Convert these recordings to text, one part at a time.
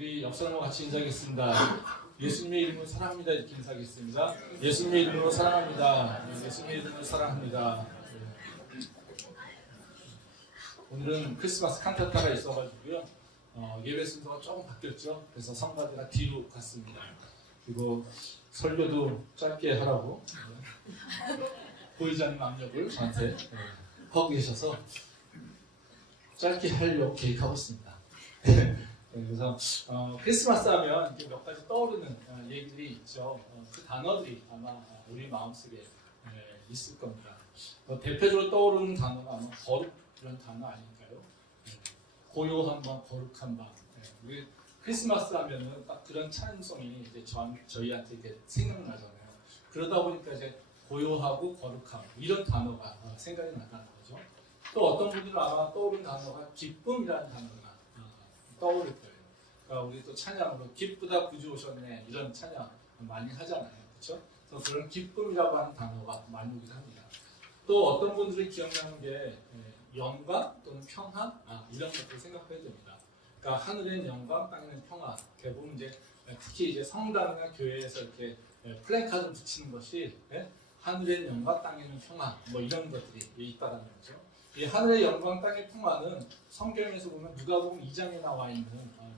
우리 옆 사람과 같이 인사하겠습니다. 예수님의 이름으로 사랑합니다. 이렇게 인사하겠습니다. 예수님의 이름으로 사랑합니다. 예수님의 이름으로 사랑합니다. 오늘은 크리스마스 칸타타가 있어가지고요. 예배 순서가 조금 바뀌었죠. 그래서 성가대가 뒤로 갔습니다. 그리고 설교도 짧게 하라고 보이지 않는 압력을 저한테 하고 계셔서 짧게 하려고 계획하고 있습니다. 그래서 크리스마스 하면 이렇게 몇 가지 떠오르는 얘기들이 있죠. 그 단어들이 아마 우리 마음속에 있을 겁니다. 대표적으로 떠오르는 단어가 아마 거룩 이런 단어 아닐까요? 고요한 밤, 거룩한 밤. 우리 크리스마스 하면은 딱 그런 찬송이 이제 저희한테 이제 생각나잖아요. 그러다 보니까 이제 고요하고 거룩함 이런 단어가 생각이 난다는 거죠. 또 어떤 분들은 아마 떠오르는 단어가 기쁨이라는 단어가 떠오를 거예요. 그러니까 우리 또 찬양으로 기쁘다 구주 오셨네 이런 찬양 많이 하잖아요. 그렇죠? 그래서 그런 기쁨이라고 하는 단어가 많이 오기도 합니다. 또 어떤 분들이 기억나는 게 영광 또는 평화 이런 것들 생각해야 됩니다. 그러니까 하늘엔 영광, 땅에는 평화. 대부분 이제 특히 이제 성당이나 교회에서 이렇게 플래카드 붙이는 것이 하늘엔 영광, 땅에는 평화 뭐 이런 것들이 있다라는 거죠. 이 하늘의 영광, 땅의 평화는 성경에서 보면 누가복음 2장에 나와 있는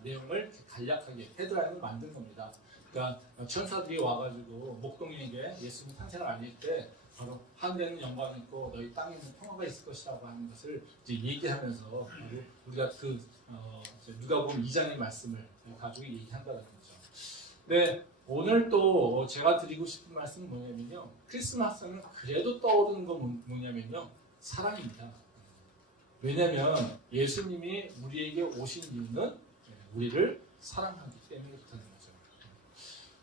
내용을 간략하게 헤드라인을 만든 겁니다. 그러니까 천사들이 와가지고 목동에게 예수님 탄생을 알릴 때 바로 하늘에는 영광이 있고 너희 땅에는 평화가 있을 것이라고 하는 것을 이제 얘기하면서 우리가 그 누가복음 2장의 말씀을 가지고 얘기한다는 거죠. 네, 오늘 또 제가 드리고 싶은 말씀은 뭐냐면요. 크리스마스는 그래도 떠오르는 건 뭐냐면요. 사랑입니다. 왜냐하면 예수님이 우리에게 오신 이유는 우리를 사랑하기 때문에 그렇다는 거죠.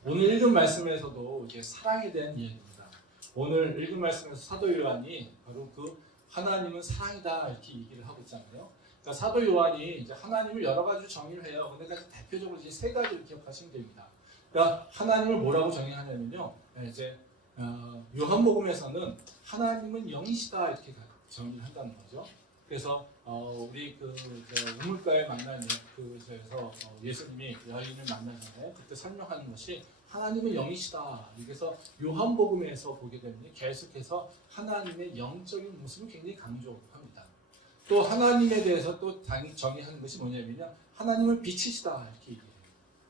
오늘 읽은 말씀에서도 이제 사랑에 대한 이야기입니다. 오늘 읽은 말씀에서 사도 요한이 바로 그 하나님은 사랑이다 이렇게 얘기를 하고 있잖아요. 그러니까 사도 요한이 이제 하나님을 여러 가지 정의를 해요. 그러니까 대표적으로 이제 세 가지를 기억하시면 됩니다. 그러니까 하나님을 뭐라고 정의하냐면요. 이제 요한복음에서는 하나님은 영이시다 이렇게 정의를 한다는 거죠. 그래서 우리 그 우물가에 만난 그에서 예수님이 여인을 만나잖아요. 그때 설명하는 것이 하나님은 영이시다. 그래서 요한복음에서 보게 되면 계속해서 하나님의 영적인 모습을 굉장히 강조합니다. 또 하나님에 대해서 또 정의하는 것이 뭐냐면요. 하나님은 빛이시다 이렇게 얘기해요.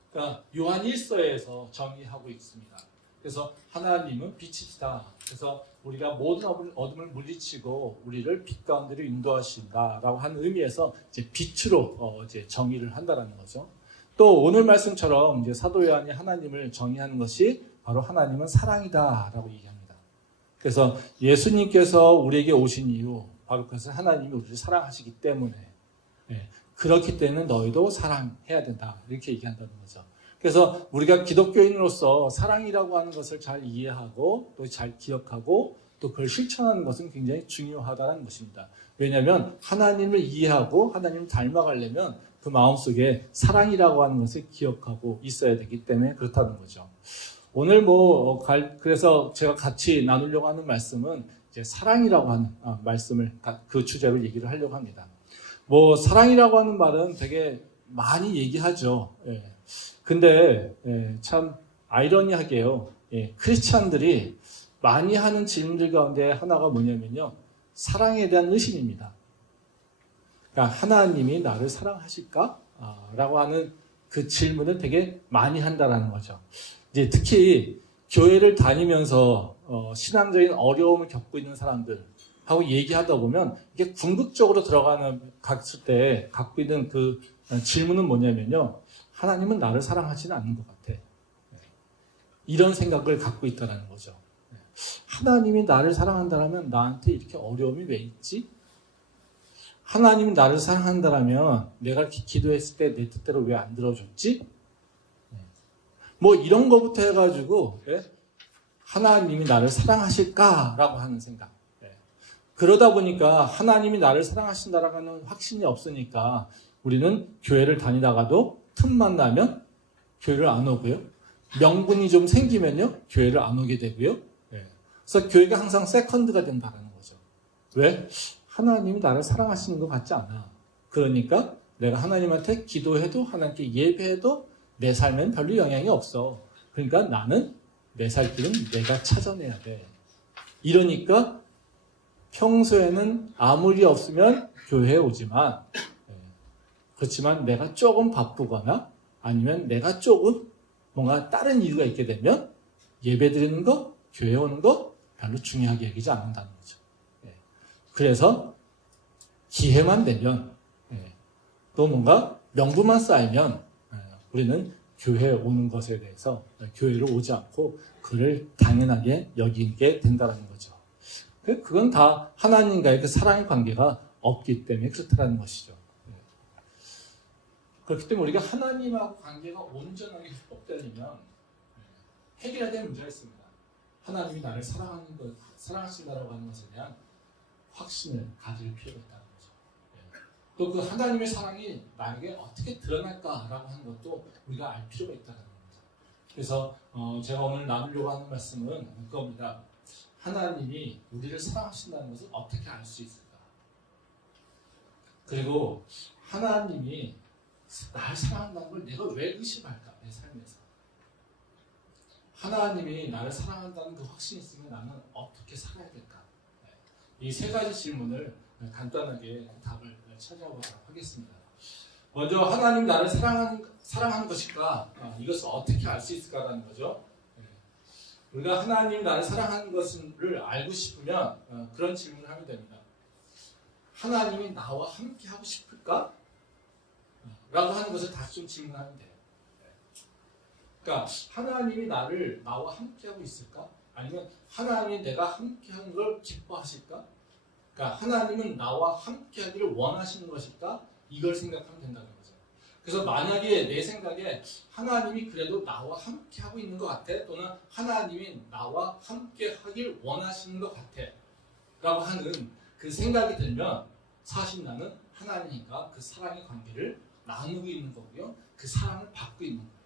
그러니까 요한 1서에서 정의하고 있습니다. 그래서 하나님은 빛이시다. 그래서 우리가 모든 어둠을 물리치고 우리를 빛 가운데로 인도하신다라고 하는 의미에서 이제 빛으로 이제 정의를 한다라는 거죠. 또 오늘 말씀처럼 이제 사도 요한이 하나님을 정의하는 것이 바로 하나님은 사랑이다라고 얘기합니다. 그래서 예수님께서 우리에게 오신 이유 바로 그것은 하나님이 우리를 사랑하시기 때문에 그렇기 때문에 너희도 사랑해야 된다 이렇게 얘기한다는 거죠. 그래서 우리가 기독교인으로서 사랑이라고 하는 것을 잘 이해하고 또 잘 기억하고 또 그걸 실천하는 것은 굉장히 중요하다는 것입니다. 왜냐하면 하나님을 이해하고 하나님을 닮아가려면 그 마음속에 사랑이라고 하는 것을 기억하고 있어야 되기 때문에 그렇다는 거죠. 오늘 그래서 제가 같이 나누려고 하는 말씀은 이제 사랑이라고 하는 말씀을 그 주제로 얘기를 하려고 합니다. 사랑이라고 하는 말은 되게 많이 얘기하죠. 근데 참 아이러니하게요. 크리스찬들이 많이 하는 질문들 가운데 하나가 뭐냐면요. 사랑에 대한 의심입니다. 그러니까 하나님이 나를 사랑하실까? 라고 하는 그 질문을 되게 많이 한다는 거죠. 이제 특히 교회를 다니면서 신앙적인 어려움을 겪고 있는 사람들하고 얘기하다 보면 이게 궁극적으로 갔을 때 갖고 있는 그 질문은 뭐냐면요. 하나님은 나를 사랑하지는 않는 것 같아. 이런 생각을 갖고 있다는 거죠. 하나님이 나를 사랑한다면 나한테 이렇게 어려움이 왜 있지? 하나님이 나를 사랑한다면 내가 이렇게 기도했을 때 내 뜻대로 왜 안 들어줬지? 이런 거부터 해가지고 하나님이 나를 사랑하실까라고 하는 생각. 그러다 보니까 하나님이 나를 사랑하신다라는 확신이 없으니까 우리는 교회를 다니다가도 틈만 나면 교회를 안 오고요. 명분이 좀 생기면요. 교회를 안 오게 되고요. 그래서 교회가 항상 세컨드가 된다는 거죠. 왜? 하나님이 나를 사랑하시는 것 같지 않아. 그러니까 내가 하나님한테 기도해도 하나님께 예배해도 내 삶엔 별로 영향이 없어. 그러니까 나는 내 살 길은 내가 찾아내야 돼. 이러니까 평소에는 아무 리 없으면 교회에 오지만 그렇지만 내가 조금 바쁘거나 아니면 내가 조금 뭔가 다른 이유가 있게 되면 예배 드리는 거, 교회 오는 거 별로 중요하게 여기지 않는다는 거죠. 그래서 기회만 되면 또 뭔가 명분만 쌓이면 우리는 교회에 오는 것에 대해서 교회로 오지 않고 그를 당연하게 여기게 된다는 거죠. 그건 다 하나님과의 그 사랑의 관계가 없기 때문에 그렇다는 것이죠. 그렇기 때문에 우리가 하나님하고 관계가 온전하게 회복되려면 해결해야 될 문제가 있습니다. 하나님이 나를 사랑하신다라고 하는 것에 대한 확신을 가질 필요가 있다는 거죠. 또 그 하나님의 사랑이 나에게 어떻게 드러날까라고 하는 것도 우리가 알 필요가 있다는 겁니다. 그래서 제가 오늘 나누려고 하는 말씀은 그겁니다. 하나님이 우리를 사랑하신다는 것을 어떻게 알 수 있을까? 그리고 하나님이 나를 사랑한다는 걸 내가 왜 의심할까? 내 삶에서. 하나님이 나를 사랑한다는 그 확신이 있으면 나는 어떻게 살아야 될까? 이 세 가지 질문을 간단하게 답을 찾아보도록 하겠습니다. 먼저 하나님 나를 사랑하는 것일까? 이것을 어떻게 알 수 있을까라는 거죠. 우리가 하나님 나를 사랑하는 것을 알고 싶으면 그런 질문을 하면 됩니다. 하나님이 나와 함께 하고 싶을까? 라고 하는 것을 다시 좀 질문하면 돼요. 그러니까 하나님이 나와 함께 하고 있을까? 아니면 하나님이 내가 함께 하는 걸 기뻐하실까? 그러니까 하나님은 나와 함께 하기를 원하시는 것일까? 이걸 생각하면 된다는 거죠. 그래서 만약에 내 생각에 하나님이 그래도 나와 함께 하고 있는 것 같아, 또는 하나님이 나와 함께 하길 원하시는 것 같아 라고 하는 그 생각이 들면 사실 나는 하나님과 그 사랑의 관계를 나누고 있는 거고요. 그 사랑을 받고 있는 거예요.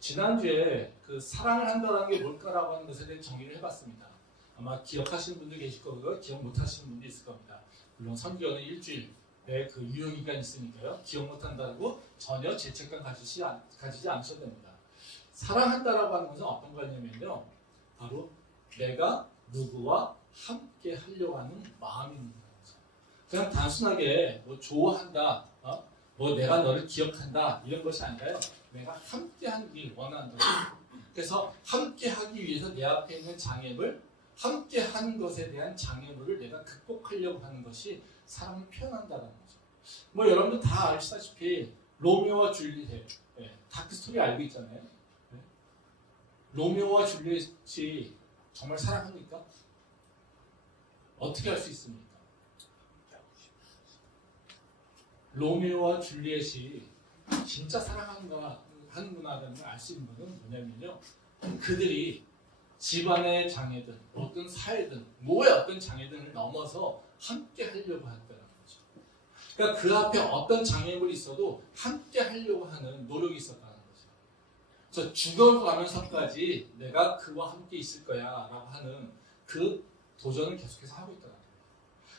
지난주에 그 사랑을 한다는 게 뭘까라고 하는 것에 대해 정의를 해봤습니다. 아마 기억하시는 분도 계실 거고요. 기억 못하시는 분도 있을 겁니다. 물론 선교는 일주일에 그 유효기간이 있으니까요. 기억 못한다고 전혀 죄책감 가지지 않으셔도 됩니다. 사랑한다라고 하는 것은 어떤 거냐면요. 바로 내가 누구와 함께 하려고 하는 마음이 있는 거죠. 그냥 단순하게 뭐 좋아한다, 뭐 내가 너를 기억한다 이런 것이 아니라요. 내가 함께 하길 원하는 거죠. 그래서 함께 하기 위해서 내 앞에 있는 장애물, 함께 하는 것에 대한 장애물을 내가 극복하려고 하는 것이 사랑을 표현한다는 거죠. 뭐 여러분들 다 아시다시피 로미오와 줄리엣, 다크스토리 알고 있잖아요. 로미오와 줄리엣이 정말 사랑합니까? 어떻게 할 수 있습니까? 로미오와 줄리엣이 진짜 사랑하는구나라는 걸 알 수 있는 것은 뭐냐면요. 그들이 집안의 장애든 어떤 사회든 뭐의 어떤 장애든을 넘어서 함께 하려고 했다는 거죠. 그러니까 그 앞에 어떤 장애물이 있어도 함께 하려고 하는 노력이 있었다는 거죠. 그래서 죽어가면서까지 내가 그와 함께 있을 거야 라고 하는 그 도전을 계속해서 하고 있다는 거예요.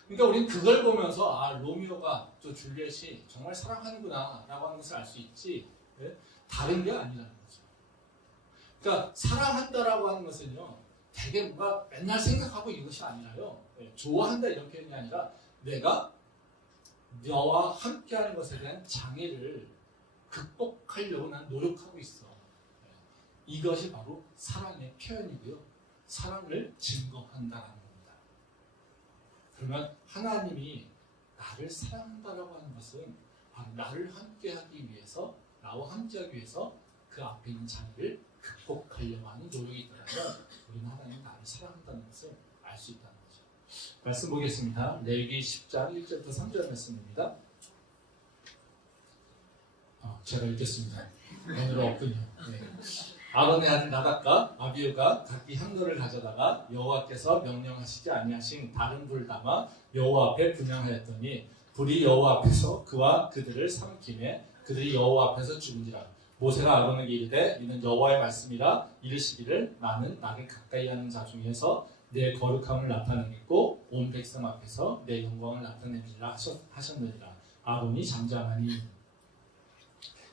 그러니까 우리는 그걸 보면서 로미오가 저 줄리엣이 정말 사랑하는구나 라고 하는 것을 알 수 있지 다른 게 아니라는 거죠. 그러니까 사랑한다라고 하는 것은요 되게 뭔가 맨날 생각하고 이것이 아니라요 좋아한다 이런 표현이 아니라 내가 너와 함께하는 것에 대한 장애를 극복하려고 난 노력하고 있어. 이것이 바로 사랑의 표현이고요 사랑을 증거한다라는 겁니다. 그러면 하나님이 나를 사랑한다라고 하는 것은 바로 나를 함께하기 위해서 나와 함께하기 위해서 그 앞에 있는 장애를 극복하려고 하는 노력이 있다면 우리는 하나님 나를 사랑한다는 것을 알 수 있다는 거죠. 말씀 보겠습니다. 레위기 10장 1절부터 3절 말씀입니다. 제가 읽겠습니다. 오늘은 없군요. 아론의 아들 나답과 아비후가 각기 향로를 가져다가 여호와께서 명령하시지 아니하신 다른 불을 담아 여호와 앞에 분향하였더니 불이 여호와 앞에서 그와 그들을 삼키매 그들이 여호와 앞에서 죽은지라. 모세가 아론에게 이르되 이는 여호와의 말씀이라 이르시기를 나는 나를 가까이 하는 자 중에서 내 거룩함을 나타내겠고 온 백성 앞에서 내 영광을 나타내리라 하셨느니라. 아론이 잠잠하니.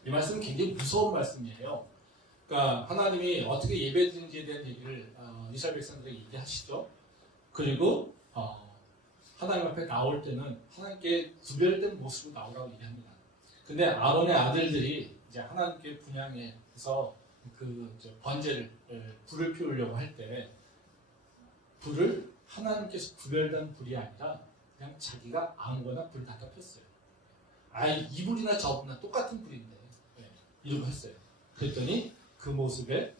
이 말씀은 굉장히 무서운 말씀이에요. 그러니까 하나님이 어떻게 예배드리는지에 대한 얘기를 이스라엘 백성들에게 얘기하시죠. 그리고 하나님 앞에 나올 때는 하나님께 구별된 모습으로 나오라고 얘기합니다. 근데 아론의 아들들이 이제 하나님께 분향해서 그 번제를 불을 피우려고 할 때 불을 하나님께서 구별된 불이 아니라 그냥 자기가 아무거나 불을 갖다 폈어요. 이 불이나 저 불이나 똑같은 불인데 이러고 했어요. 그랬더니 그 모습에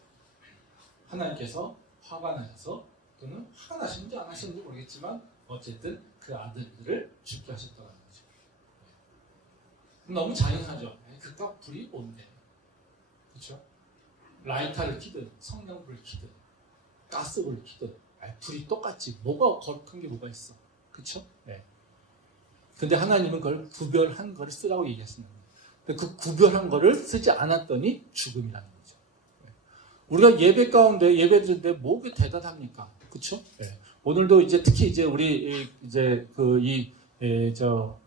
하나님께서 화가 나셔서 또는 화가 나셨는지 안 하셨는지 모르겠지만 어쨌든 그 아들들을 죽게 하셨더라는 거죠. 너무 잔인하죠. 그깟 불이 뭔데? 그렇죠? 라이터를 켜든 성냥불을 켜든 가스불을 켜든 불이 똑같지. 뭐가 거룩한 게 뭐가 있어? 그렇죠? 네. 근데 하나님은 그걸 구별한 거를 쓰라고 얘기했습니다. 그 구별한 거를 쓰지 않았더니 죽음이라는 거죠. 우리가 예배 가운데 예배 드리는데 뭐 그게 대단합니까? 그렇죠? 네. 오늘도 이제 특히 이제 우리 이제 교육관에서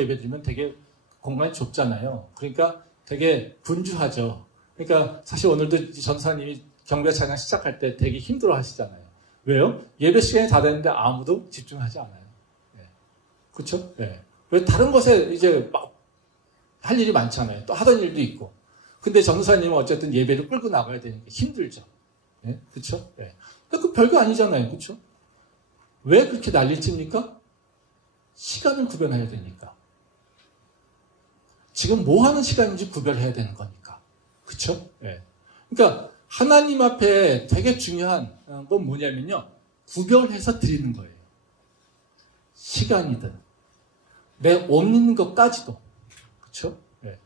예배 드리면 되게 공간이 좁잖아요. 그러니까 되게 분주하죠. 그러니까 사실 오늘도 전사님이 경배 찬양 시작할 때 되게 힘들어 하시잖아요. 왜요? 예배 시간이 다 됐는데 아무도 집중하지 않아요. 네. 그렇죠? 네. 왜 다른 것에 이제 막 할 일이 많잖아요. 또 하던 일도 있고. 근데 전사님은 어쨌든 예배를 끌고 나가야 되니까 힘들죠. 네? 그렇죠? 네. 그 별거 아니잖아요. 그렇죠? 왜 그렇게 난리 칩니까? 시간을 구별해야 되니까. 지금 뭐 하는 시간인지 구별해야 되는 거니까. 그렇죠? 네. 그러니까 하나님 앞에 되게 중요한 건 뭐냐면요. 구별해서 드리는 거예요. 시간이든 내 옷 입는 것까지도. 그렇죠? 네.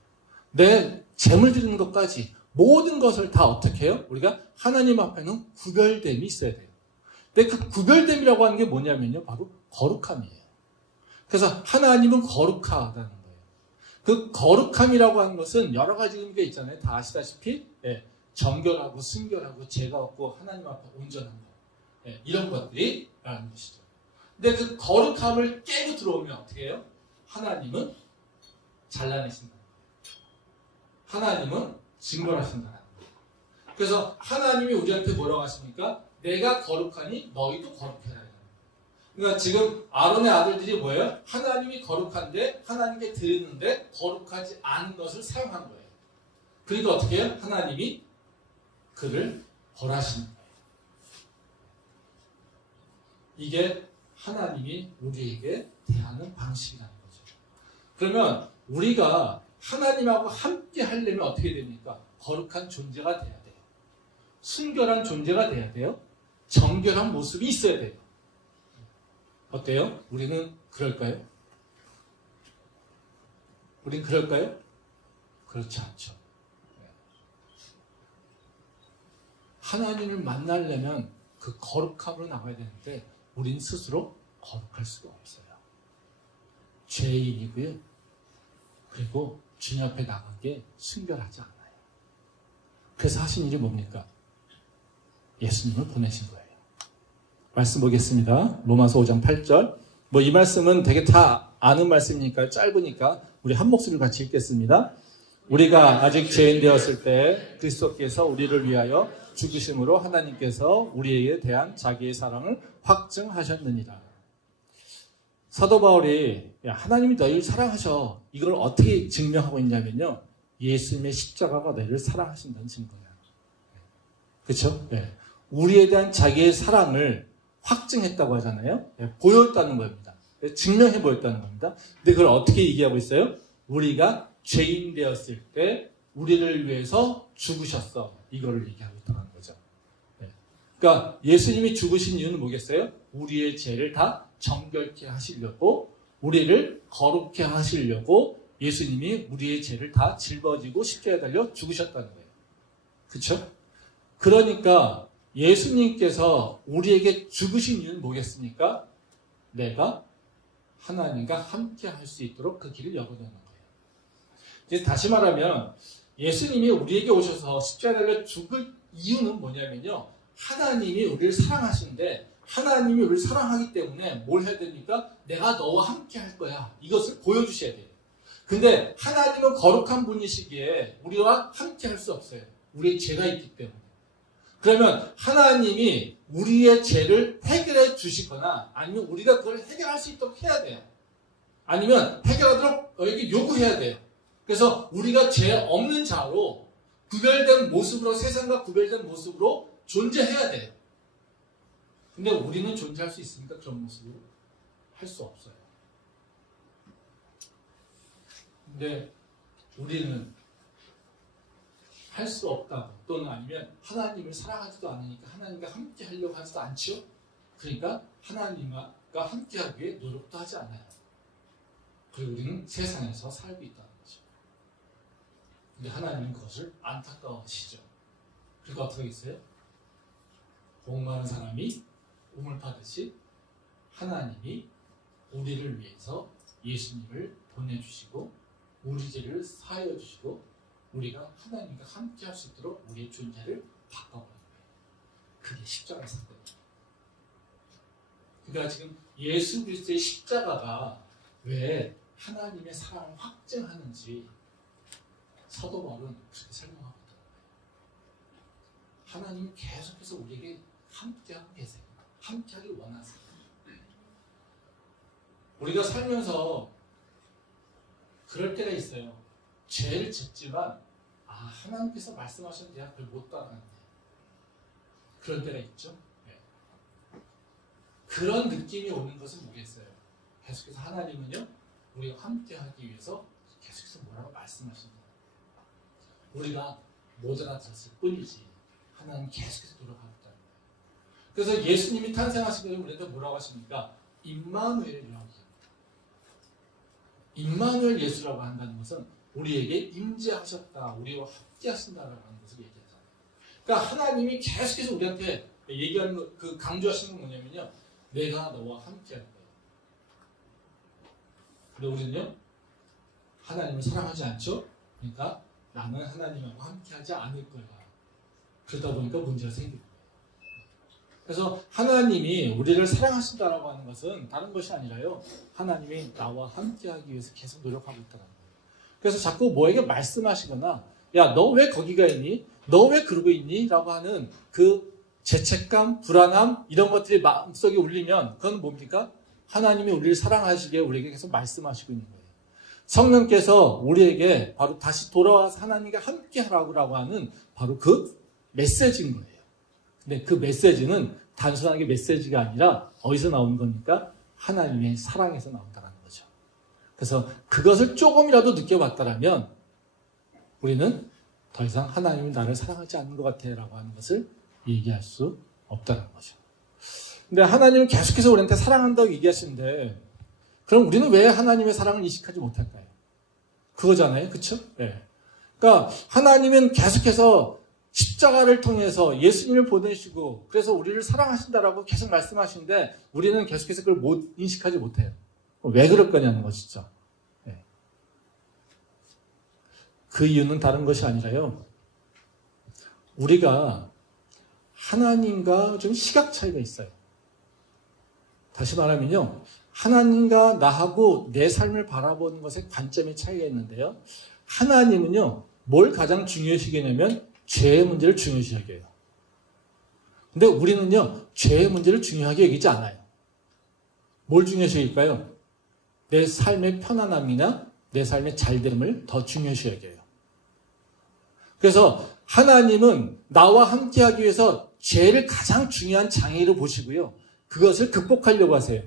내 재물 드리는 것까지 모든 것을 다 어떻게 해요? 우리가 하나님 앞에는 구별됨이 있어야 돼요. 근데 그 구별됨이라고 하는 게 뭐냐면요. 바로 거룩함이에요. 그래서 하나님은 거룩하다는 거예요. 그 거룩함이라고 하는 것은 여러 가지 의미가 있잖아요. 다 아시다시피 정결하고 순결하고 죄가 없고 하나님 앞에 온전한 것. 이런 것들이 라는 것이죠. 근데 그 거룩함을 깨고 들어오면 어떻게 해요? 하나님은 잘라내신다. 하나님은 징벌하신다. 그래서 하나님이 우리한테 뭐라고 하십니까? 내가 거룩하니 너희도 거룩해라. 그러니까 지금 아론의 아들들이 뭐예요? 하나님이 거룩한데 하나님께 드리는데 거룩하지 않은 것을 사용한 거예요. 그러니까 어떻게 해요? 하나님이 그를 벌하시는 거예요. 이게 하나님이 우리에게 대하는 방식이라는 거죠. 그러면 우리가 하나님하고 함께 하려면 어떻게 됩니까? 거룩한 존재가 돼야 돼요. 순결한 존재가 돼야 돼요. 정결한 모습이 있어야 돼요. 어때요? 우리는 그럴까요? 우린 그럴까요? 그렇지 않죠. 하나님을 만나려면 그 거룩함으로 나가야 되는데 우린 스스로 거룩할 수가 없어요. 죄인이고요. 그리고 주님 앞에 나가기에 순결하지 않아요. 그래서 하신 일이 뭡니까? 예수님을 보내신 거예요. 말씀 보겠습니다. 로마서 5장 8절. 이 말씀은 되게 다 아는 말씀이니까 짧으니까 우리 한 목소리를 같이 읽겠습니다. 우리가 아직 죄인 되었을 때 그리스도께서 우리를 위하여 죽으심으로 하나님께서 우리에게 대한 자기의 사랑을 확증하셨느니라. 사도 바울이 하나님이 너희를 사랑하셔. 이걸 어떻게 증명하고 있냐면요. 예수님의 십자가가 너희를 사랑하신다는 증거예요. 그렇죠? 네. 우리에 대한 자기의 사랑을 확증했다고 하잖아요. 네. 보였다는 겁니다. 네. 증명해 보였다는 겁니다. 근데 그걸 어떻게 얘기하고 있어요? 우리가 죄인 되었을 때 우리를 위해서 죽으셨어. 이거를 얘기하고 있다는 거죠. 네. 그러니까 예수님이 죽으신 이유는 뭐겠어요? 우리의 죄를 다 정결케 하시려고, 우리를 거룩케 하시려고 예수님이 우리의 죄를 다 짊어지고 십자가에 달려 죽으셨다는 거예요. 그렇죠? 그러니까 예수님께서 우리에게 죽으신 이유는 뭐겠습니까? 내가 하나님과 함께 할 수 있도록 그 길을 열어놓는 거예요. 이제 다시 말하면 예수님이 우리에게 오셔서 십자가에 달려 죽을 이유는 뭐냐면요. 하나님이 우리를 사랑하시는데 하나님이 우리를 사랑하기 때문에 뭘 해야 됩니까? 내가 너와 함께 할 거야. 이것을 보여주셔야 돼요. 근데 하나님은 거룩한 분이시기에 우리와 함께 할 수 없어요. 우리의 죄가 있기 때문에. 그러면 하나님이 우리의 죄를 해결해 주시거나 아니면 우리가 그걸 해결할 수 있도록 해야 돼요. 아니면 해결하도록 여기 요구해야 돼요. 그래서 우리가 죄 없는 자로 구별된 모습으로, 세상과 구별된 모습으로 존재해야 돼요. 근데 우리는 존재할 수 있습니까? 그런 모습으로? 할 수 없어요. 근데 우리는 할 수 없다고, 또는 아니면 하나님을 사랑하지도 않으니까 하나님과 함께 하려고 하지도 않죠? 그러니까 하나님과 함께 하기 위해 노력도 하지 않아요. 그리고 우리는 세상에서 살고 있다는 거죠. 근데 하나님은 그것을 안타까워하시죠. 그러니까 어떻게 하겠어요? 복 많은 사람이 우물 파듯이 하나님이 우리를 위해서 예수님을 보내주시고 우리 죄를 사하여 주시고 우리가 하나님과 함께 할 수 있도록 우리의 존재를 바꿔버린 거예요. 그게 십자가 사건이에요. 그러니까 지금 예수 그리스도의 십자가가 왜 하나님의 사랑을 확증하는지 사도 바울은 그렇게 설명하고 있더라고요. 하나님이 계속해서 우리에게 함께하고 계세요. 함께하길 원하세요. 우리가 살면서 그럴 때가 있어요. 죄를 짓지만 하나님께서 말씀하셨는데 내가 그걸 못 따라갔네. 그럴 때가 있죠. 네. 그런 느낌이 오는 것은 뭐겠어요? 계속해서 하나님은요 우리가 함께하기 위해서 계속해서 뭐라고 말씀하십니다. 우리가 못 알아들었을 뿐이지 하나님 계속해서 노력하고 있다는 거예요. 그래서 예수님이 탄생하신 것을 우리한테 뭐라고 하십니까? 임마누엘이라고 합니다. 임마누엘 예수라고 한다는 것은 우리에게 임재하셨다, 우리와 함께 하신다라는 것을 얘기하잖아요. 그러니까 하나님이 계속해서 우리한테 얘기하는 거, 그 강조하시는 건 뭐냐면요, 내가 너와 함께 할 거야. 근데 우리는요 하나님을 사랑하지 않죠? 그러니까 나는 하나님하고 함께 하지 않을 거야. 그러다 보니까 문제가 생기는 거예요. 그래서 하나님이 우리를 사랑하신다라고 하는 것은 다른 것이 아니라요, 하나님이 나와 함께 하기 위해서 계속 노력하고 있다는 거예요. 그래서 자꾸 뭐에게 말씀하시거나 야, 너 왜 거기가 있니? 너 왜 그러고 있니? 라고 하는 그 죄책감, 불안함 이런 것들이 마음속에 울리면 그건 뭡니까? 하나님이 우리를 사랑하시기에 우리에게 계속 말씀하시고 있는 거예요. 성령께서 우리에게 바로 다시 돌아와서 하나님과 함께 하라고 하는 바로 그 메시지인 거예요. 근데 그 메시지는 단순하게 메시지가 아니라 어디서 나오는 겁니까? 하나님의 사랑에서 나온다는 거죠. 그래서 그것을 조금이라도 느껴봤다면 우리는 더 이상 하나님이 나를 사랑하지 않는 것 같아라고 하는 것을 얘기할 수 없다는 거죠. 근데 하나님은 계속해서 우리한테 사랑한다고 얘기하시는데 그럼 우리는 왜 하나님의 사랑을 인식하지 못할까요? 그거잖아요. 그렇죠? 네. 그러니까 하나님은 계속해서 십자가를 통해서 예수님을 보내시고 그래서 우리를 사랑하신다라고 계속 말씀하시는데 우리는 계속해서 그걸 인식하지 못해요. 왜 그럴 거냐는 것이죠. 네. 그 이유는 다른 것이 아니라요, 우리가 하나님과 좀 시각 차이가 있어요. 다시 말하면요, 하나님과 나하고 내 삶을 바라보는 것에 관점의 차이가 있는데요, 하나님은요 뭘 가장 중요시 여기냐면 죄의 문제를 중요시 여겨요. 근데 우리는요 죄의 문제를 중요하게 여기지 않아요. 뭘 중요시 여길까요? 내 삶의 편안함이나 내 삶의 잘됨을 더 중요시 여겨요. 그래서 하나님은 나와 함께하기 위해서 죄를 가장 중요한 장애로 보시고요, 그것을 극복하려고 하세요.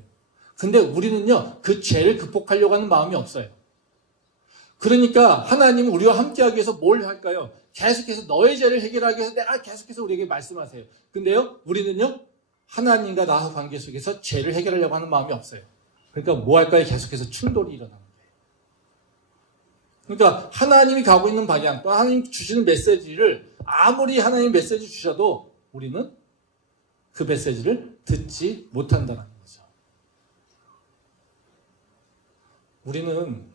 근데 우리는요 그 죄를 극복하려고 하는 마음이 없어요. 그러니까 하나님은 우리와 함께하기 위해서 뭘 할까요? 계속해서 너의 죄를 해결하기 위해서 내가 계속해서 우리에게 말씀하세요. 근데요 우리는요 하나님과 나와 관계 속에서 죄를 해결하려고 하는 마음이 없어요. 그러니까 뭐 할까요? 계속해서 충돌이 일어나는 거예요. 그러니까 하나님이 가고 있는 방향, 또 하나님 주시는 메시지를 아무리 하나님 메시지 주셔도 우리는 그 메시지를 듣지 못한다는 거죠. 우리는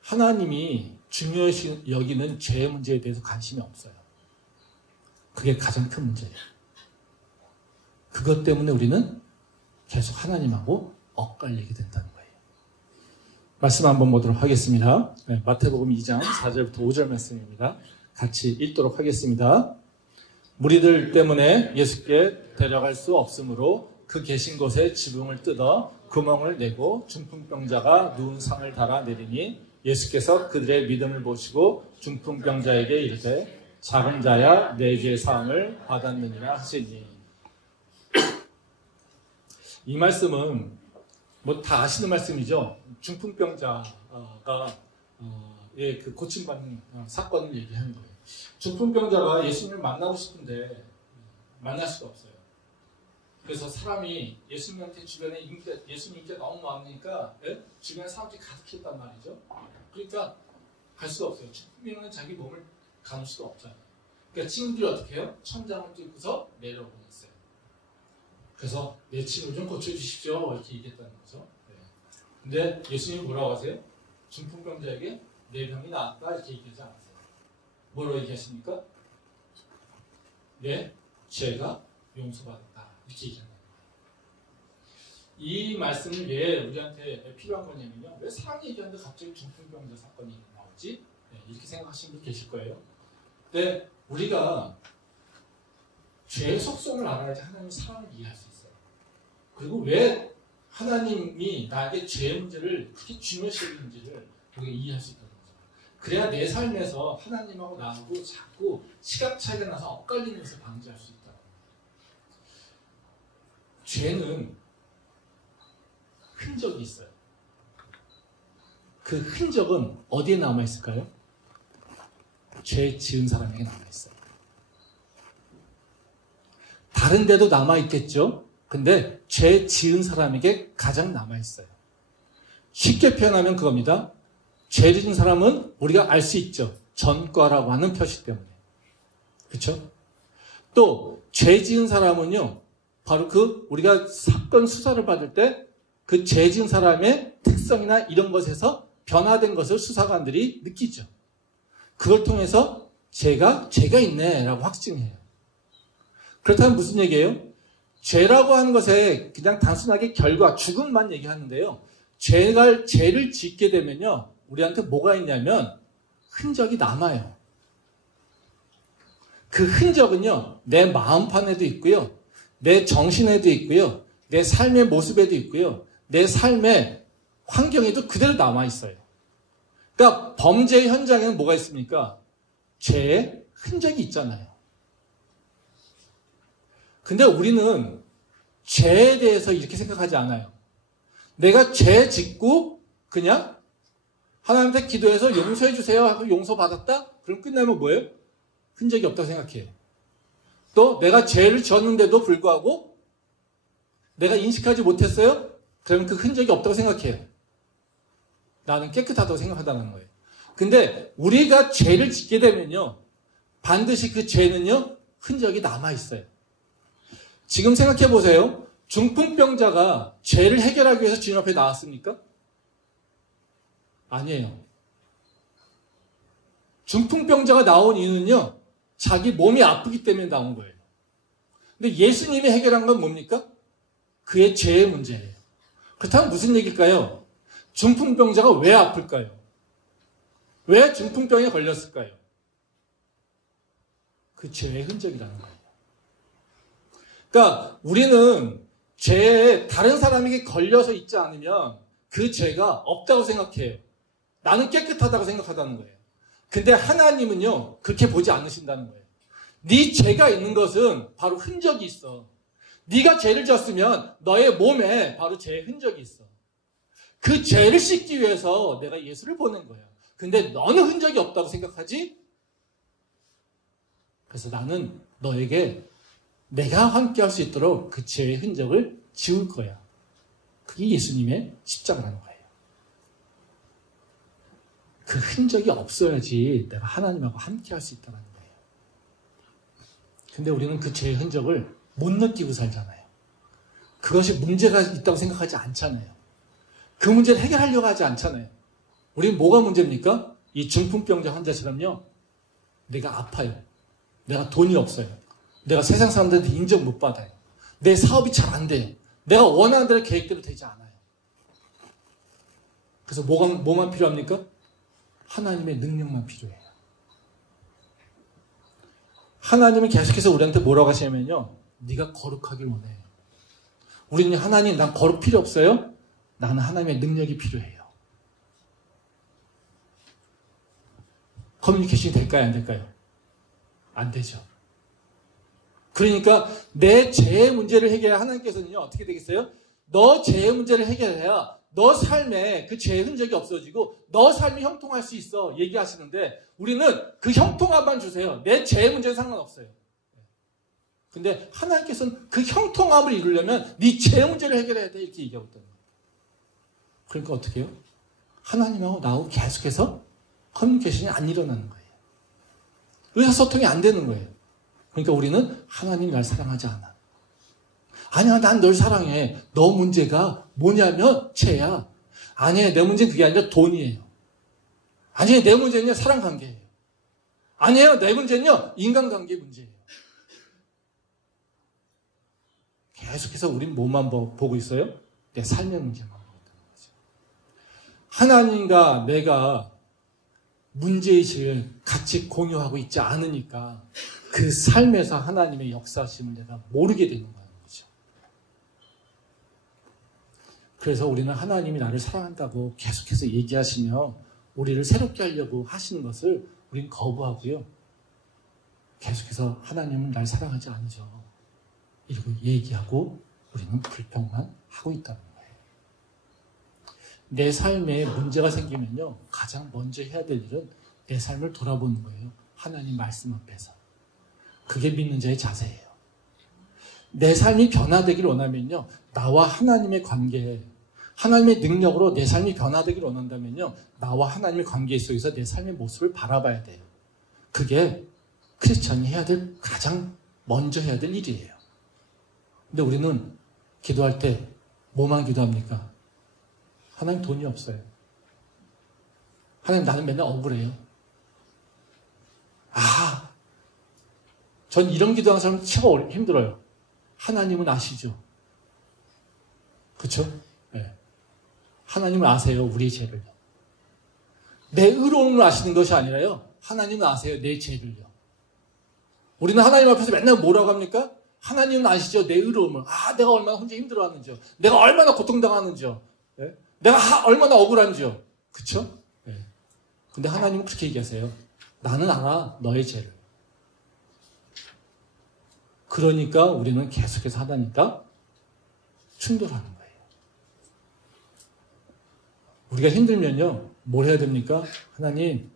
하나님이 중요시 여기는 죄의 문제에 대해서 관심이 없어요. 그게 가장 큰 문제예요. 그것 때문에 우리는 계속 하나님하고 엇갈리게 된다는 거예요. 말씀 한번 보도록 하겠습니다. 마태복음 2장 4절부터 5절 말씀입니다. 같이 읽도록 하겠습니다. 무리들 때문에 예수께 데려갈 수 없으므로 그 계신 곳에 지붕을 뜯어 구멍을 내고 중풍병자가 누운 상을 달아 내리니 예수께서 그들의 믿음을 보시고 중풍병자에게 이르되 작은 자야 내 죄 사함을 받았느니라 하시니. 이 말씀은 뭐 다 아시는 말씀이죠. 중풍병자가 그 고침받는 사건을 얘기하는 거예요. 중풍병자가 예수님을 만나고 싶은데 만날 수가 없어요. 그래서 사람이 예수님한테 주변에 예수님 인기가 너무 많으니까 주변에 사람들이 가득했단 말이죠. 그러니까 갈 수가 없어요. 중풍병은 자기 몸을 가눌 수가 없잖아요. 그러니까 친구들이 어떻게 해요? 천장을 뚫고서 내려보냈어요. 그래서 내 친구 좀 고쳐주십시오 이렇게 얘기했다는 거죠. 근데 예수님이 뭐라고 하세요? 중풍병자에게 내 병이 나았다 이렇게 얘기하지 않았어요. 뭐라고 얘기하십니까? 내 죄가 용서받았다 이렇게 얘기한다. 이 말씀을 왜 우리한테 필요한 거냐면요. 왜 사람 얘기하는데 갑자기 중풍병자 사건이 나오지? 이렇게 생각하시는 분 계실 거예요. 근데 우리가 죄의 속성을 알아야지 하나님 사랑을 이해할 수 있어요. 그리고 왜 하나님이 나에게 죄의 문제를 그렇게 중요시 여기는지를 우리가 이해할 수 있다는 거죠. 그래야 내 삶에서 하나님하고 나하고 자꾸 시각 차이가 나서 엇갈리는 것을 방지할 수 있다. 죄는 흔적이 있어요. 그 흔적은 어디에 남아있을까요? 죄 지은 사람에게 남아있어요. 다른 데도 남아있겠죠? 근데 죄 지은 사람에게 가장 남아있어요. 쉽게 표현하면 그겁니다. 죄 지은 사람은 우리가 알 수 있죠. 전과라고 하는 표시 때문에. 그렇죠? 또 죄 지은 사람은요. 바로 우리가 사건 수사를 받을 때 그 죄 지은 사람의 특성이나 이런 것에서 변화된 것을 수사관들이 느끼죠. 그걸 통해서 죄가 있네 라고 확증해요. 그렇다면 무슨 얘기예요? 죄라고 하는 것에 그냥 단순하게 결과, 죽음만 얘기하는데요. 죄를 짓게 되면요. 우리한테 뭐가 있냐면 흔적이 남아요. 그 흔적은요. 내 마음판에도 있고요. 내 정신에도 있고요. 내 삶의 모습에도 있고요. 내 삶의 환경에도 그대로 남아있어요. 그러니까 범죄의 현장에는 뭐가 있습니까? 죄의 흔적이 있잖아요. 근데 우리는 죄에 대해서 이렇게 생각하지 않아요. 내가 죄 짓고 그냥 하나님한테 기도해서 용서해 주세요 하고 용서받았다? 그럼 끝나면 뭐예요? 흔적이 없다고 생각해요. 또 내가 죄를 지었는데도 불구하고 내가 인식하지 못했어요? 그러면 그 흔적이 없다고 생각해요. 나는 깨끗하다고 생각한다는 거예요. 근데 우리가 죄를 짓게 되면요. 반드시 그 죄는요. 흔적이 남아있어요. 지금 생각해 보세요. 중풍병자가 죄를 해결하기 위해서 주님 앞에 나왔습니까? 아니에요. 중풍병자가 나온 이유는요. 자기 몸이 아프기 때문에 나온 거예요. 근데 예수님이 해결한 건 뭡니까? 그의 죄의 문제예요. 그렇다면 무슨 얘기일까요? 중풍병자가 왜 아플까요? 왜 중풍병에 걸렸을까요? 그 죄의 흔적이라는 거예요. 그러니까 우리는 죄에 다른 사람에게 걸려서 있지 않으면 그 죄가 없다고 생각해요. 나는 깨끗하다고 생각하다는 거예요. 근데 하나님은요. 그렇게 보지 않으신다는 거예요. 네 죄가 있는 것은 바로 흔적이 있어. 네가 죄를 졌으면 너의 몸에 바로 죄의 흔적이 있어. 그 죄를 씻기 위해서 내가 예수를 보낸 거야. 근데 너는 흔적이 없다고 생각하지? 그래서 나는 너에게 내가 함께 할 수 있도록 그 죄의 흔적을 지울 거야. 그게 예수님의 십자가라는 거예요. 그 흔적이 없어야지 내가 하나님하고 함께 할 수 있다는 거예요. 근데 우리는 그 죄의 흔적을 못 느끼고 살잖아요. 그것이 문제가 있다고 생각하지 않잖아요. 그 문제를 해결하려고 하지 않잖아요. 우리는 뭐가 문제입니까? 이 중풍병자 환자처럼요. 내가 아파요. 내가 돈이 없어요. 내가 세상 사람들한테 인정 못 받아요. 내 사업이 잘 안 돼요. 내가 원하는 대로 계획대로 되지 않아요. 그래서 뭐만 필요합니까? 하나님의 능력만 필요해요. 하나님은 계속해서 우리한테 뭐라고 하시냐면요. 네가 거룩하길 원해. 우리는 하나님 난 거룩 필요 없어요. 나는 하나님의 능력이 필요해요. 커뮤니케이션이 될까요? 안 될까요? 안 되죠. 그러니까 내 죄의 문제를 해결해야 하나님께서는요. 어떻게 되겠어요? 너 죄의 문제를 해결해야 너 삶에 그 죄의 흔적이 없어지고 너 삶이 형통할 수 있어 얘기하시는데 우리는 그 형통함만 주세요. 내 죄의 문제는 상관없어요. 근데 하나님께서는 그 형통함을 이루려면 네 죄의 문제를 해결해야 돼 이렇게 얘기하고 있다는 거예요. 그러니까 어떻게 해요? 하나님하고 나하고 계속해서 커뮤니케이션이 안 일어나는 거예요. 의사소통이 안 되는 거예요. 그러니까 우리는 하나님이 날 사랑하지 않아. 아니야, 난 널 사랑해. 너 문제가 뭐냐면 죄야. 아니에요, 내 문제는 그게 아니라 돈이에요. 아니에요, 내 문제는요, 사랑관계예요. 아니에요, 내 문제는요, 인간관계 문제예요. 계속해서 우린 뭐만 보고 있어요? 내 삶의 문제만 보고 있다는 거죠. 하나님과 내가 문제의식을 같이 공유하고 있지 않으니까 그 삶에서 하나님의 역사심을 내가 모르게 되는 거예요. 그래서 우리는 하나님이 나를 사랑한다고 계속해서 얘기하시며 우리를 새롭게 하려고 하시는 것을 우리는 거부하고요. 계속해서 하나님은 날 사랑하지 않으죠. 이러고 얘기하고 우리는 불평만 하고 있다는 거예요. 내 삶에 문제가 생기면요. 가장 먼저 해야 될 일은 내 삶을 돌아보는 거예요. 하나님 말씀 앞에서. 그게 믿는 자의 자세예요. 내 삶이 변화되기를 원하면요. 나와 하나님의 관계에 하나님의 능력으로 내 삶이 변화되기를 원한다면요. 나와 하나님의 관계 속에서 내 삶의 모습을 바라봐야 돼요. 그게 크리스천이 해야 될 가장 먼저 해야 될 일이에요. 근데 우리는 기도할 때 뭐만 기도합니까? 하나님 돈이 없어요. 하나님 나는 맨날 억울해요. 전 이런 기도하는 사람 최고 힘들어요. 하나님은 아시죠? 그렇죠? 네. 하나님은 아세요. 우리의 죄를요. 내 의로움을 아시는 것이 아니라요. 하나님은 아세요. 내 죄를요. 우리는 하나님 앞에서 맨날 뭐라고 합니까? 하나님은 아시죠. 내 의로움을. 내가 얼마나 혼자 힘들어하는지요. 내가 얼마나 고통당하는지요. 네? 내가 얼마나 억울한지요. 그렇죠? 네. 근데 하나님은 그렇게 얘기하세요. 나는 알아. 너의 죄를. 그러니까 우리는 계속해서 하다니까 충돌하는 거예요. 우리가 힘들면요. 뭘 해야 됩니까? 하나님,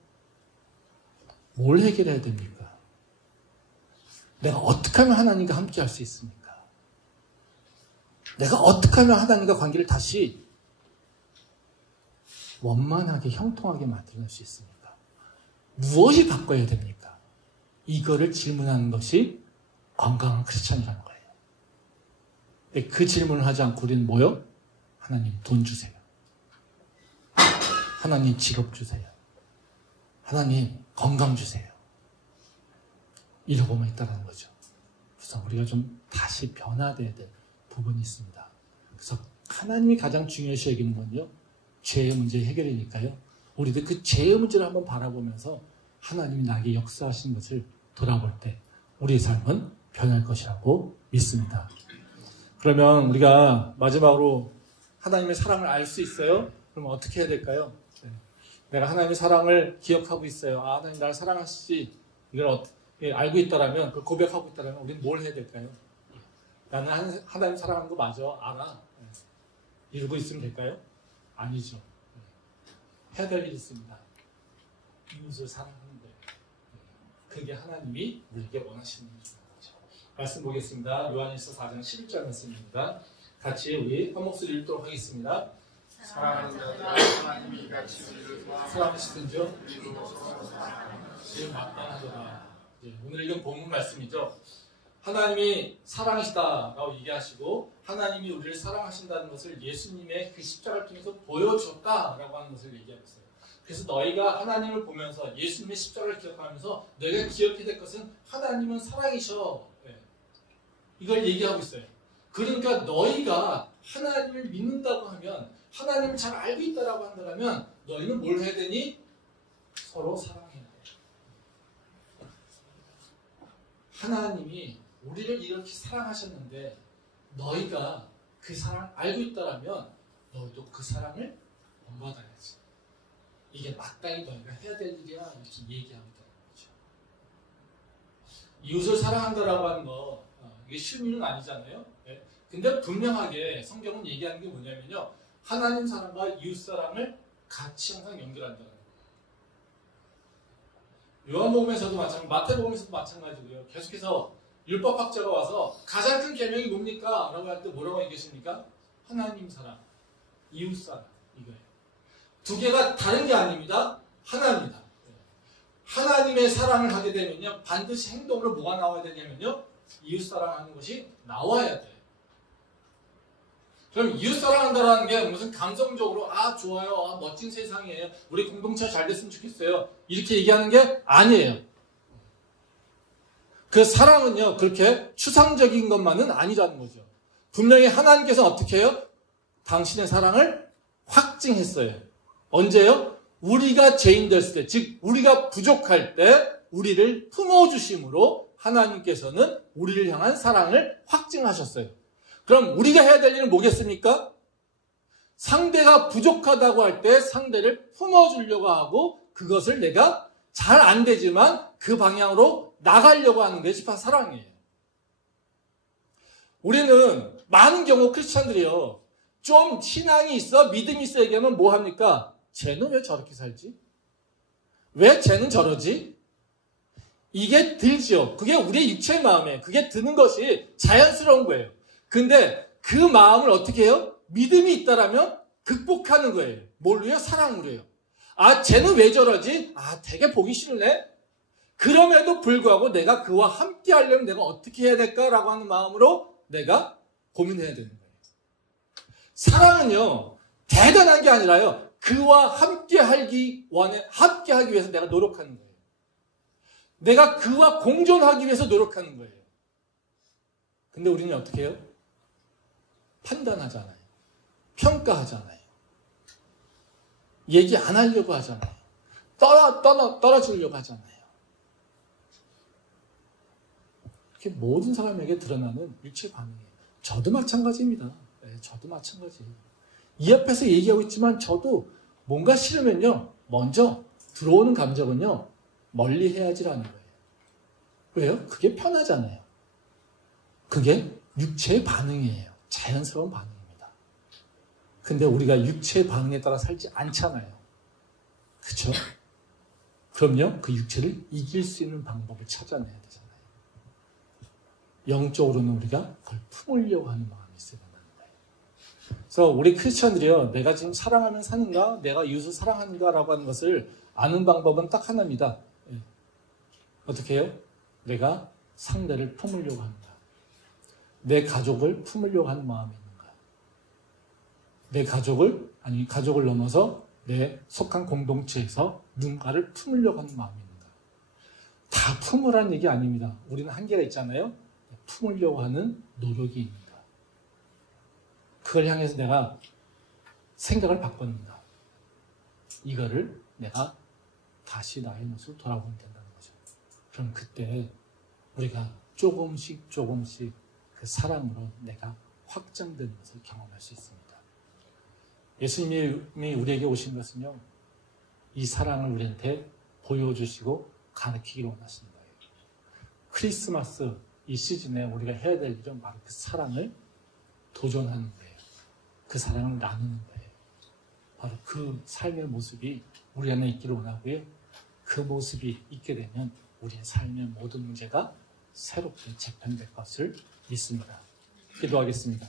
뭘 해결해야 됩니까? 내가 어떻게 하면 하나님과 함께 할 수 있습니까? 내가 어떻게 하면 하나님과 관계를 다시 원만하게, 형통하게 만들어낼 수 있습니까? 무엇이 바꿔야 됩니까? 이거를 질문하는 것이 건강한 크리스찬이라는 거예요. 그 질문을 하지 않고 우리는 뭐요? 하나님 돈 주세요. 하나님 직업 주세요. 하나님 건강 주세요. 이러고만 있다는 거죠. 그래서 우리가 좀 다시 변화돼야 될 부분이 있습니다. 그래서 하나님이 가장 중요시 여기는 건요. 죄의 문제 해결이니까요. 우리도 그 죄의 문제를 한번 바라보면서 하나님이 나에게 역사하시는 것을 돌아볼 때 우리의 삶은 변할 것이라고 믿습니다. 그러면 우리가 마지막으로 하나님의 사랑을 알 수 있어요? 그럼 어떻게 해야 될까요? 내가 하나님의 사랑을 기억하고 있어요. 하나님 나를 사랑하시지. 이걸 알고 있다라면, 그걸 고백하고 있다라면 우리는 뭘 해야 될까요? 나는 하나님 사랑하는 거 맞아. 알아. 이러고 있으면 될까요? 아니죠. 해야 될 일이 있습니다. 이웃을 사랑하는 거예요. 그게 하나님이 우리에게 원하시는 거죠. 말씀 보겠습니다. 요한일서 4장 11절 말씀입니다. 같이 우리 한 목소리 읽도록 하겠습니다. 사랑하는 자들아 하나님이 같이 우리를 사랑하시든지요 지금 마땅하도다. 오늘 이건 본문 말씀이죠. 하나님이 사랑이시다라고 얘기하시고 하나님이 우리를 사랑하신다는 것을 예수님의 그 십자가를 통해서 보여주었다라고 하는 것을 얘기하고 있어요. 그래서 너희가 하나님을 보면서 예수님의 십자가를 기억하면서 너희가 기억해야 될 것은 하나님은 사랑이셔. 이걸 얘기하고 있어요. 그러니까 너희가 하나님을 믿는다고 하면, 하나님을 잘 알고 있다라고 한다면 너희는 뭘 해야 되니? 서로 사랑해야 돼. 하나님이 우리를 이렇게 사랑하셨는데 너희가 그 사랑 알고 있다라면 너희도 그 사랑을 본받아야지. 이게 마땅히 너희가 해야 될 일이야, 이렇게 얘기합니다. 이웃을 사랑한다라고 하는 거 이게 쉬운 일은 아니잖아요. 네? 근데 분명하게 성경은 얘기하는 게 뭐냐면요, 하나님 사랑과 이웃 사랑을 같이 항상 연결한다는 거예요. 요한복음에서도 마찬가지고 마태복음에서도 마찬가지고요. 계속해서 율법학자가 와서 가장 큰 계명이 뭡니까? 라고 할 때 뭐라고 얘기했습니까? 하나님 사랑, 이웃 사랑, 이거예요. 두 개가 다른 게 아닙니다. 하나입니다. 하나님의 사랑을 하게 되면요, 반드시 행동으로 뭐가 나와야 되냐면요, 이웃 사랑하는 것이 나와야 돼요. 그럼 이웃 사랑한다는 게 무슨 감성적으로 좋아요, 멋진 세상이에요, 우리 공동체가 잘 됐으면 좋겠어요, 이렇게 얘기하는 게 아니에요. 그 사랑은요, 그렇게 추상적인 것만은 아니라는 거죠. 분명히 하나님께서 어떻게 해요? 당신의 사랑을 확증했어요. 언제요? 우리가 죄인 됐을 때, 즉 우리가 부족할 때 우리를 품어주심으로 하나님께서는 우리를 향한 사랑을 확증하셨어요. 그럼 우리가 해야 될 일은 뭐겠습니까? 상대가 부족하다고 할 때 상대를 품어주려고 하고, 그것을 내가 잘 안 되지만 그 방향으로 나가려고 하는 것이 바로 사랑이에요. 우리는 많은 경우 크리스찬들이요, 좀 신앙이 있어, 믿음이 있어 얘기하면 뭐 합니까? 쟤는 왜 저렇게 살지? 왜 쟤는 저러지? 이게 들죠. 그게 우리의 육체의 마음에 그게 드는 것이 자연스러운 거예요. 근데 그 마음을 어떻게 해요? 믿음이 있다라면 극복하는 거예요. 뭘로요? 사랑으로요. 쟤는 왜 저러지? 되게 보기 싫네? 그럼에도 불구하고 내가 그와 함께 하려면 내가 어떻게 해야 될까라고 하는 마음으로 내가 고민해야 되는 거예요. 사랑은요, 대단한 게 아니라요, 그와 함께 하기 위해서 내가 노력하는 거예요. 내가 그와 공존하기 위해서 노력하는 거예요. 근데 우리는 어떻게 해요? 판단하잖아요. 평가하잖아요. 얘기 안 하려고 하잖아요. 떨어지려고 하잖아요. 이렇게 모든 사람에게 드러나는 육체 반응이에요. 저도 마찬가지입니다. 네, 저도 마찬가지예요. 이 앞에서 얘기하고 있지만 저도 뭔가 싫으면요, 먼저 들어오는 감정은요, 멀리 해야지라는 거예요. 왜요? 그게 편하잖아요. 그게 육체의 반응이에요. 자연스러운 반응입니다. 근데 우리가 육체의 반응에 따라 살지 않잖아요. 그렇죠? 그럼요, 그 육체를 이길 수 있는 방법을 찾아내야 되잖아요. 영적으로는 우리가 그걸 품으려고 하는 마음이 있어야 된다는 거예요. 그래서 우리 크리스천들이요, 내가 지금 사랑하면 사는가, 내가 이웃을 사랑하는가라고 하는 것을 아는 방법은 딱 하나입니다. 어떻게 해요? 내가 상대를 품으려고 하는가, 내 가족을 품으려고 하는 마음이 있는가, 내 가족을 넘어서 내 속한 공동체에서 누군가를 품으려고 하는 마음이 있는가. 다 품으라는 얘기 아닙니다. 우리는 한계가 있잖아요. 품으려고 하는 노력이 있는가. 그걸 향해서 내가 생각을 바꿨는가. 이거를 내가 다시 나의 모습을 돌아보면 된다는 거죠. 그럼 그때 우리가 조금씩 그 사랑으로 내가 확장되는 것을 경험할 수 있습니다. 예수님이 우리에게 오신 것은요, 이 사랑을 우리한테 보여주시고 가르치기를 원하십니다. 크리스마스 이 시즌에 우리가 해야 될 일은 바로 그 사랑을 도전하는 거예요. 그 사랑을 나누는 거예요. 바로 그 삶의 모습이 우리 안에 있기를 원하고요. 그 모습이 있게 되면 우리의 삶의 모든 문제가 새롭게 재편될 것을 믿습니다. 기도하겠습니다.